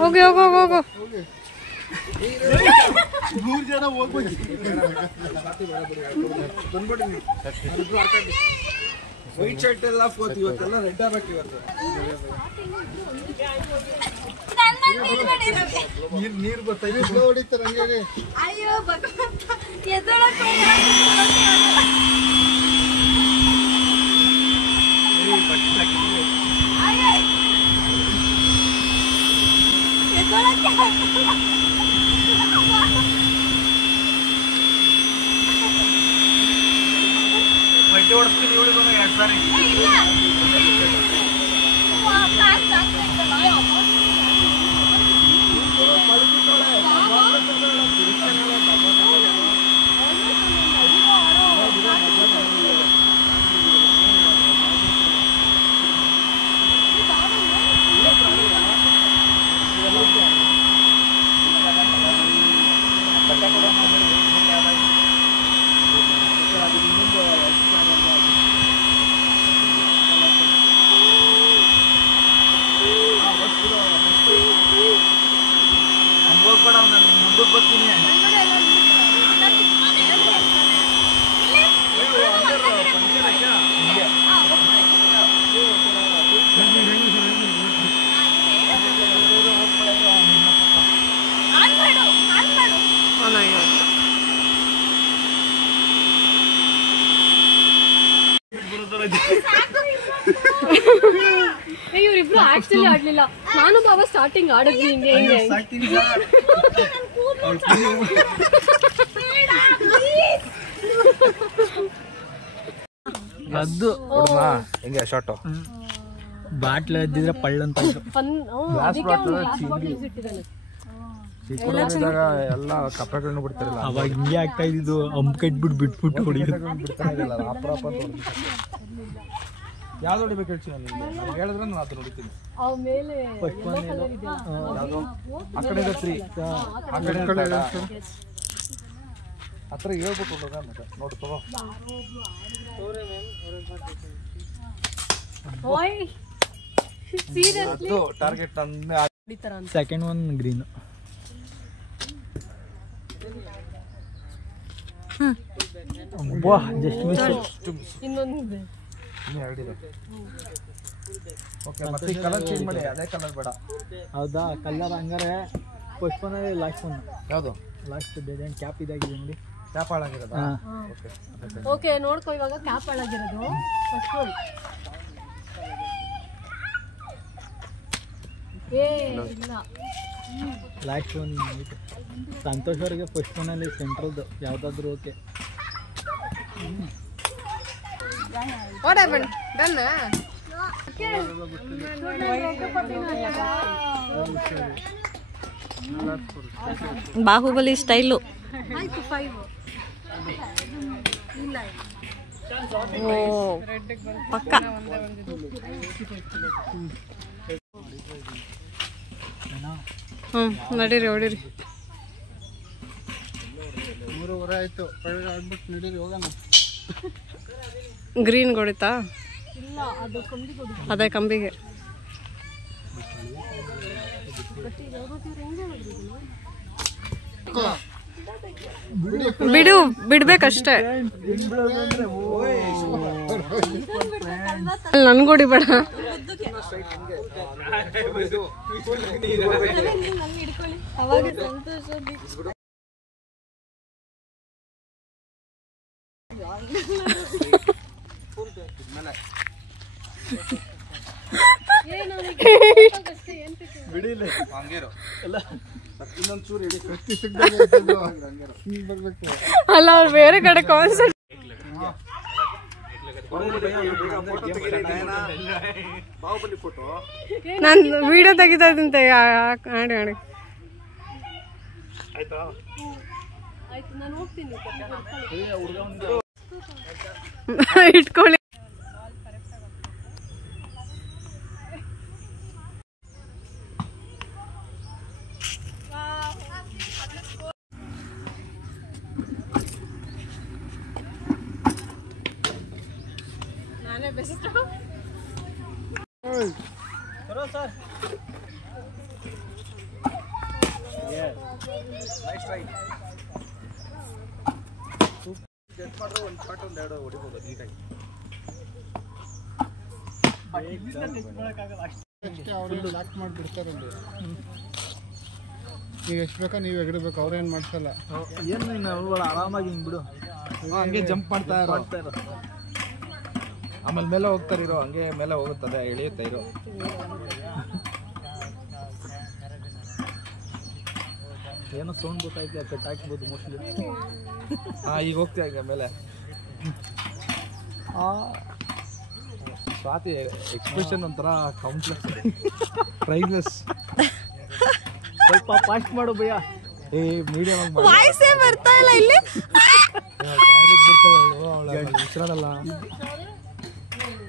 ಹೋಗಿ ಹೋಗೋ ಹೋಗೋ. ವೈಟ್ ಶರ್ಟ್ ಎಲ್ಲ ಇವತ್ತೆಲ್ಲ red ಆಗ್ಬೇಕು. ಇವತ್ತು ನೀರು ಬರ್ತಾ ಹೊಡಿತಾರೆ ಹಂಗೆ. ಅಯ್ಯೋ ಭಗವಂತ, ಬಟ್ಟೆ ಹೊಡಿಸ್ತೀನಿ ಇವಳಿಗೂ 2 ಸಾರಿ. ಹೋಗ್ಬೇಡ, ನಾನು ಮುಂದಕ್ಕೆ ಬರ್ತೀನಿ. ಇವ್ರಿಬ್ರು ಆಕ್ಚುಲಿ ಆಡ್ಲಿಲ್ಲ. ನಾನು ಬಾಬಾ ಸ್ಟಾರ್ಟಿಂಗ್ ಆಡಿದ್ವಿ ಹಿಂಗೆ ಹಿಂಗೆ. ಅದು ಹೆಂಗೆ ಶಾರ್ಟು ಬಾಟ್ಲ್ ಎದ್ದಿದ್ರೆ ಪಳ್ಳಂತ ಎಲ್ಲ ಕಪ್ಪೆಗಳನ್ನು ಬಿಡ್ತಾರಲ್ಲ, ಅವಾಗ ಹಿಂಗೆ ಆಗ್ತಾ ಇದ್ದು. ಅಂಬ್ ಕಟ್ಬಿಟ್ಟು ಬಿಟ್ಬಿಟ್ಟು ಹೊಡಿಯೋದು. ಯಾವ್ದು ಹೊಡಿಬೇಕು ಹೇಳ್ತೀನಿ ನಾನು ಹೇಳಿದ್ರೆ ನಾನು ಅದು ನೋಡ್ತೀನಿ. ಆ ಕಡೆ 3 ಆ ಕಡೆ ಹತ್ರ ಹೇಳ್ಬಿಟ್ಟು ಮತ್ತೆ ನೋಡಿ ತಗೋ. Target second one green. Just miss. ಇನ್ನೊಂದು ಓಕೆ, ಮತ್ತೆ ಕಲರ್ ಚೇಂಜ್ ಮಾಡಿ, ಅದೇ ಕಲರ್ ಬೇಡ. ಹೌದಾ? ಕಲರ್ ಹಂಗಾರೆ ಫಸ್ಟ್ ಒನ್ ಲಾಸ್ಟ್ ಒನ್. ಯಾವುದು ಲಾಸ್ಟ್ ಡೆಡ್ ಕ್ಯಾಪ್ ಇದಾಗಿದೆ ನೋಡಿ. ಕ್ಯಾಪ್ ಹಾಳಾಗಿರೋದಾ? ಓಕೆ, ನೋಡ್ಕೊ ಇವಾಗ ಕ್ಯಾಪ್ ಹಾಳಾಗಿರೋದು ಫಸ್ಟ್ ಒನ್. ಇಲ್ಲ ಲಾಸ್ಟ್ ಒನ್ ಸಂತೋಷ್ ಅವರಿಗೆ ಫಸ್ಟ್ ಒನ್ನಲ್ಲಿ ಸೆಂಟ್ರಲ್ದು ಯಾವುದಾದ್ರೂ okay. What happen? Baahubali style. ಓ ಪಕ್ಕ. ನಡೀರಿ ಹೊಡೀರಿ. 3:30 ಆಯ್ತು. ಆಡ್ಬಿಟ್ಟು ನಡೀರಿ ಹೋಗೋಣ. ಗ್ರೀನ್ ಹೊಡಿತಾ? ಅದೇ ಕಂಬಿಗೆ. ಬಿಡು, ಬಿಡ್ಬೇಕಷ್ಟೇ. ನನ್ಗೊಡಿ ಬೇಡ. ಅಲ್ಲ ಅವ್ರು ಬೇರೆ ಕಡೆ ಕಾನ್ಸರ್ಟ್. ನಾನು ವಿಡಿಯೋ ತೆಗಿತಾ ಇದ್ದಂತೆ. ಆಡಿ ಆಡಿ ಇಟ್ಕೊಳ್ಳಿ. ನಾನೇ ಬೆಸ್ಟ್. ಲಾಕ್ ಮಾಡಿಬಿಡ್ತಾರೆ. ಈಗ ಎಷ್ಟು ಬೇಕಾ ನೀವು ಎಗಡಬೇಕು, ಅವ್ರೇನು ಮಾಡ್ಸಲ್ಲ. ಏನು ನೀನು ಆರಾಮಾಗಿ ಹಿಂಗೆ ಬಿಡು, ಹಂಗೆ ಜಂಪ್ ಮಾಡ್ತಾ ಇರೋ. ಆಮೇಲೆ ಮೇಲೆ ಹೋಗ್ತಾರಿರೋ, ಹಂಗೆ ಮೇಲೆ ಹೋಗುತ್ತದೆ, ಎಳೆಯುತ್ತಾ ಇರೋ. ಏನೋ ಸೌಂಡ್ ಗೊತ್ತಾಯ್ತು, ಕಟ್ ಹಾಕ್ಬೋದು ಮೋಸ್ಟ್ಲಿ. ಈಗ ಹೋಗ್ತೀಯ ಈಗ ಮೇಲೆ. ಸ್ವಾತಿ ಎಕ್ಸ್ಪ್ರೆಷನ್ ಒಂಥರ ಕಾಂಪ್ಲೆಕ್ಸ್, ಪ್ರೈಸ್ಲೆಸ್. ಸ್ವಲ್ಪ ಫಾಸ್ಟ್ ಮಾಡು ಭಯ್ಯ. ಮೀಡಿಯಂ ವಾಯ್ಸೇ ಬರ್ತಾ ಇಲ್ಲ ಇಲ್ಲಿ. ಹೆಸರಲ್ಲ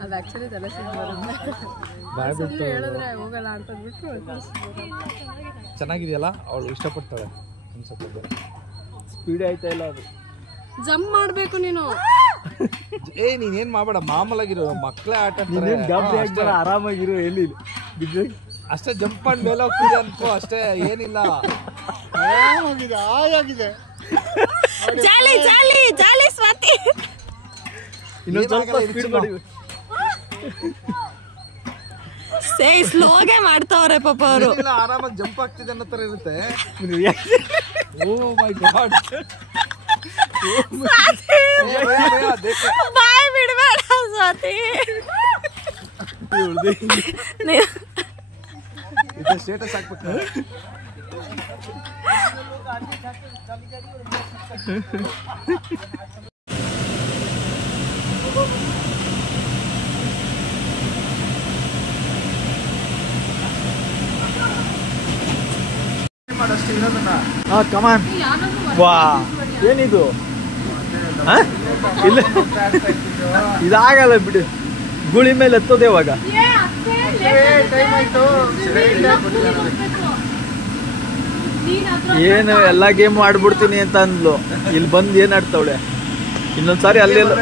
ಅದು ಆಕ್ಚುಲಿ ತಲೆ ಹೇಳಿದ್ರೆ ಹೋಗಲ್ಲ ಅಂತ ಅಂದ್ಬಿಟ್ಟು ಚೆನ್ನಾಗಿದೆಯಲ್ಲ, ಅವಳು ಇಷ್ಟಪಡ್ತಾಳೆ ಅನ್ಸುತ್ತೆ. ಸ್ಪೀಡ್ ಆಯ್ತಾ ಇಲ್ಲ ಅದು. ಜಂಪ್ ಮಾಡಬೇಕು ನೀನು. ನೀನೇನ್ ಮಾಡಬೇಡ, ಮಾಮೂಲಾಗಿರೋ ಮಕ್ಕಳೇ ಆಟ ನೀನೇನು ಗಾಬರಿ ಆಗ್ಬೇಡ, ಆರಾಮಾಗಿರು. ಎಲ್ಲಿ ಬಿದ್ದು ಅಷ್ಟೇ ಜಂಪ್ ಮಾಡಿ ಮೇಲೆ ಹೋಗ್ತಿದೆ ಅನ್ಕೋ, ಅಷ್ಟೇ, ಏನಿಲ್ಲ. ಆಗಿದೆ, ಆಗಿದೆ. ಜಾಲಿ ಜಾಲಿ ಜಾಲಿ ಸ್ವಾತಿ. ಇನ್ನೊಂದು ಸ್ವಲ್ಪ ಸ್ಪೀಡ್ ಮಾಡಿ. ಸ್ಲೋಗೆ ಮಾಡ್ತಾವ್ರೆ ಪಾಪ ಅವರು. ಆರಾಮಾಗಿ ಜಂಪ್ ಆಗ್ತಿದೆ ಅನ್ನೋ ತರ ಇರುತ್ತೆ. ಓ ಮೈ ಗಾಡ್, ಬಾಯ್ ಬಿಡ್ಬೇಡ ಸ್ವಾತಿ. ಇದು ಸ್ಟೇಟಸ್ ಹಾಕ್ಬಿಟ್ಟು. ಕಮಾನ್. ವಾ ಏನಿದು? ಇಲ್ಲ ಇದಾಗಲ್ಲ ಬಿಡು, ಗುಳಿ ಮೇಲೆ ಎತ್ತೋದೆ ಇವಾಗ. ಏನು ಎಲ್ಲಾ ಗೇಮ್ ಆಡ್ಬಿಡ್ತೀನಿ ಅಂತ ಅಂದ್ಲು, ಇಲ್ಲಿ ಬಂದು ಏನ್ ಆಡ್ತಾವಳೆ. ಇನ್ನೊಂದ್ಸಾರಿ ಅಲ್ಲೆಲ್ಲ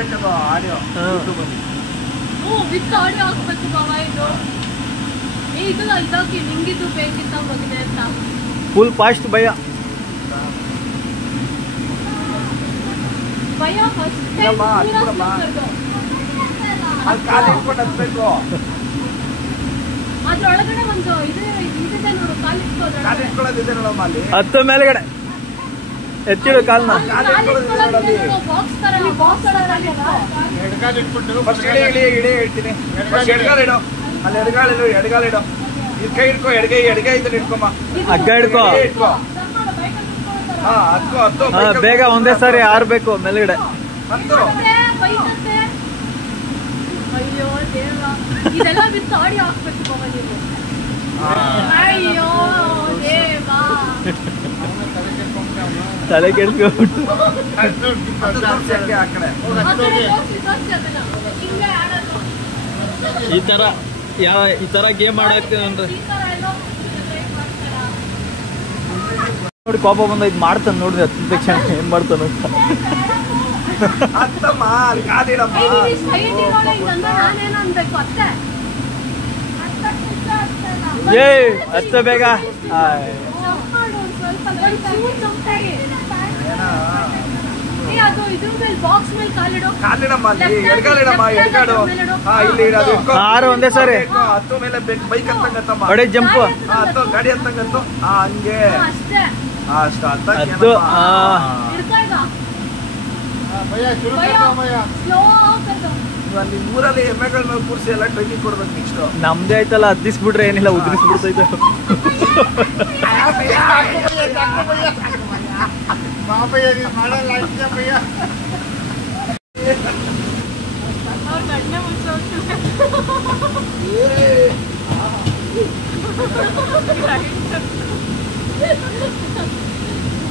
ಫುಲ್ ಫಾಸ್ಟ್ ಭಯ. ಹತ್ತು ಮೇಲ್ಗಡೆ ಎತ್ತಿಡು ಕಾಲ್ನ. ಹೇಳ್ತೀನಿ, ಅಲ್ಲಿ ಎಡಗಾಲಿಡು, ಎಡಗಾಲಿಡು. ಇದು ಕೈ ಹಿಡ್ಕೊ, ಎಡಗೈ ಇದ್ರೆ ಹಿಡ್ಕೊಮ್ಮ. ಹಗ್ಗ ಹಿಡ್ಕೊ. ಹತ್ತು ಬೇಗ ಒಂದೇ ಸಾರಿ ಆರ್ಬೇಕು ಮೇಲ್ಗಡೆ. ಹತ್ತು. ಅಯ್ಯೋ ದೇವ, ಇದೆಲ್ಲ ಬಿತ್ತು ಆಡಿಯೋ ಹಾಕ್ಬೇಕು ಬಾಬಾ ನೀವು. ಅಯ್ಯೋ ದೇವ, ತಲೆ ಕೆಡ್ಸ್ಕೊಬಿಟ್ಟು ಆ ಕಡೆ ಹಿಂಗೆ ಆಡೋದು. ಈ ತರ ಗೇಮ್ ಆಡಾಕ್ತೀನಿ ಅಂದ್ರೆ ಈ ಥರ ಎಲ್ಲೋ try ಮಾಡ್ತಾರಾ? ನೋಡಿ ಪಾಪ ಬಂದ ಇದು ಮಾಡ್ತಾನೆ ನೋಡ್ರಿ ಹತ್ತಿದ ತಕ್ಷಣ ಏನ್ ಮಾಡ್ತಾನ ಅಂತ. ಹತ್ತಮ್ಮ ಅಲ್ಲಿ ಕಾದಿಡಮ್ಮ. ಏಯ್, ನೀನು straight ಇರೋಳೆ, ಇದಂದ್ರೆ ನಾನೇನು ಅನ್ಬೇಕು ಅತ್ತೆ? ಏ ಹತ್ತ ಬೇಗ. ಜಂಪ್ ಮಾಡು ಒಂದ್ ಸ್ವಲ್ಪ, ಒಂಚೂರು ಜಂಪ್ ಆಗಿ. ಏ, ಅದು ಇದ್ರ ಮೇಲೆ ಬಾಕ್ಸ್ ಮೇಲೆ ಕಾಲಿಡು. ಕಾಲಿಡಮ್ಮ ಅಲ್ಲಿ ಎಡ್ಗಾಲಿಡಮ್ಮ ಎಡ್ಗಾಡು. ಹಾ ಇಲ್ಲಿ ಇಡೋದು ಆರು ಒಂದೇ ಸಾರಿ ಹತ್ತು ಮೇಲೆ ಬೈಕ್ ಹತ್ತಂಗತ್ತಮ್ಮ. ಹೊಡೆ ಜಂಪು ಹತ್ತು ಗಾಡಿ ಹತ್ತಂಗತ್ತು. ಹಂಗೆ ಅಷ್ಟೇ ಅಷ್ಟು ಹತ್ತ ಹತ್ತು. ಹಿಡ್ಕೊ ಈಗ. ಭಯ ಶುರು ಭಯ. ಕರ್ಕೊ ಭಯ. ಸ್ಲೋ ಕರ್ಕೊ. ಅಲ್ಲಿ ಊರಲ್ಲಿ ಎಮ್ಮೆಗಳ ಮೇಲೆ ಕೂರಿಸಿ ಎಲ್ಲ ಟ್ರೈನಿಂಗ್ ಕೊಡ್ಬೇಕು ನೆಕ್ಸ್ಟ್. ನಮ್ದೇ ಆಯ್ತಲ್ಲ ಹತ್ತಿಸ್ಬಿಟ್ರೆ ಏನಿಲ್ಲ ಉದ್ರಿಸ್ಬಿಡ್ತೈತೆ. ಬಾ ಭಯ್ಯ ನೀನು ಮಾಡಲ್ಲ ಆಯ್ತಾ ಭಯ್ಯ. ಅವ್ರ ಗಂಟೆ ಮುಚ್ಚೋಗ್ತಾರೆ.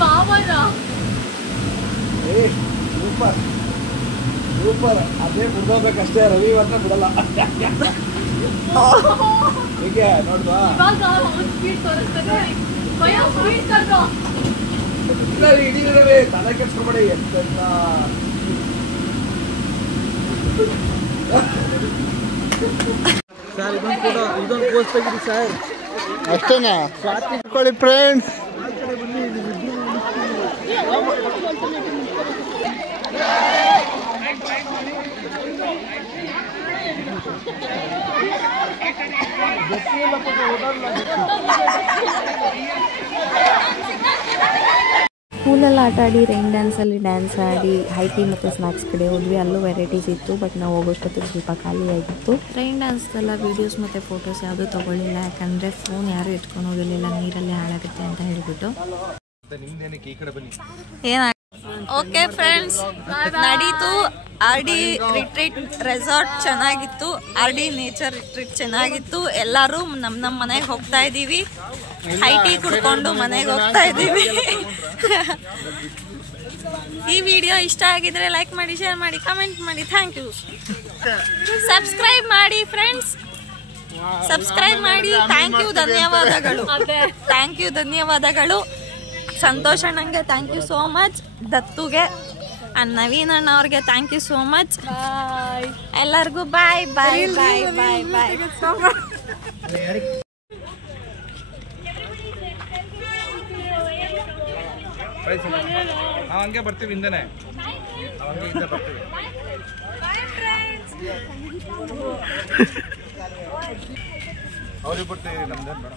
ಬಾಬಾನ ಸೂಪರ್ ಸೂಪರ್. ಅದೇ ಬಿಡ್ಕೋಬೇಕಷ್ಟೇ. ರವಿ ಇವತ್ತ ಬಿಡಲ್ಲ. ಹೀಗೆ ನೋಡ್ವಾ. ಇವಾಗ ಅವ್ನು ಸ್ಪೀಡ್ ತೋರಿಸ್ತಾನೆ. ಭಯ ಸ್ಪೀಡ್ ಕರ್ಕೊ. ಇಲ್ಲ ಇಡೀ ರವಿ ತಲೆ ಕೆಡ್ಸ್ಕೊಬೇಡಿ. ಎಂತೆಲ್ಲ ಸರ್ ಇದೊಂದು ಪೋಸ್ಟ್ ತೆಗಿರಿ ಸರ್. ಅಷ್ಟೇನಾ ಮಾಡ್ಕೊಳ್ಳಿ ಫ್ರೆಂಡ್ಸ್. ಸ್ಕೂಲಲ್ಲಿ ಆಟ ಆಡಿ ರೈನ್ ಡ್ಯಾನ್ಸಲ್ಲಿ ಡ್ಯಾನ್ಸ್ ಆಡಿ ಹೈಟಿ ಮತ್ತು ಸ್ನ್ಯಾಕ್ಸ್ ಕಡೆ ಹೋದ್ವಿ. ಅಲ್ಲೂ ವೆರೈಟೀಸ್ ಇತ್ತು, ಬಟ್ ನಾವು ಹೋಗೋಷ್ಟೊತ್ತಿಗೆ ಸ್ವಲ್ಪ ಖಾಲಿಯಾಗಿತ್ತು. ರೈನ್ ಡ್ಯಾನ್ಸ್ದೆಲ್ಲ ವೀಡಿಯೋಸ್ ಮತ್ತು ಫೋಟೋಸ್ ಯಾವುದೂ ತೊಗೊಳ್ಳಿಲ್ಲ, ಯಾಕಂದರೆ ಫೋನ್ ಯಾರೂ ಎತ್ಕೊಂಡು ಹೋಗಲಿಲ್ಲ, ನೀರಲ್ಲಿ ಹಾಳಾಗುತ್ತೆ ಅಂತ ಹೇಳಿಬಿಟ್ಟು. ಓಕೆ ಫ್ರೆಂಡ್ಸ್, ನಡೀತು. ಆರ್ ಡಿ ರಿಟ್ರೀಟ್ ರೆಸಾರ್ಟ್ ಚೆನ್ನಾಗಿತ್ತು. ಆರ್ ಡಿ ನೇಚರ್ ರಿಟ್ರೀಟ್ ಚೆನ್ನಾಗಿತ್ತು. ಎಲ್ಲರೂ ನಮ್ಮ ಮನೆಗೆ ಹೋಗ್ತಾ ಇದ್ದೀವಿ. ಹೈಟಿ ಕುಡ್ಕೊಂಡು ಮನೆಗೆ ಹೋಗ್ತಾ ಇದ್ದೀವಿ. ಈ ವಿಡಿಯೋ ಇಷ್ಟ ಆಗಿದ್ರೆ ಲೈಕ್ ಮಾಡಿ, ಶೇರ್ ಮಾಡಿ, ಕಮೆಂಟ್ ಮಾಡಿ. Thank you. ಸಬ್ಸ್ಕ್ರೈಬ್ ಮಾಡಿ ಫ್ರೆಂಡ್ಸ್, ಸಬ್ಸ್ಕ್ರೈಬ್ ಮಾಡಿ. ಥ್ಯಾಂಕ್ ಯು, ಧನ್ಯವಾದಗಳು. ಥ್ಯಾಂಕ್ ಯು, ಧನ್ಯವಾದಗಳು. ಸಂತೋಷ್ ಅಣ್ಣಂಗೆ ಥ್ಯಾಂಕ್ ಯು ಸೋ ಮಚ್. ದತ್ತುಗೆ ಅಂಡ್ ನವೀನ್ ಅಣ್ಣ ಅವ್ರಿಗೆ ಥ್ಯಾಂಕ್ ಯು ಸೋ ಮಚ್. ಎಲ್ಲರಿಗೂ ಬಾಯ್ ಬಾಯ್ ಬಾಯ್ ಬಾಯ್ ಬಾಯ್. ನಾವು ಹಂಗೆ ಬರ್ತೀವಿ ಹಿಂದೆನೆ. ಅವ್ರಿಗೆ ಬರ್ತೀವಿ, ನಮ್ದೇನು ಬೇಡ.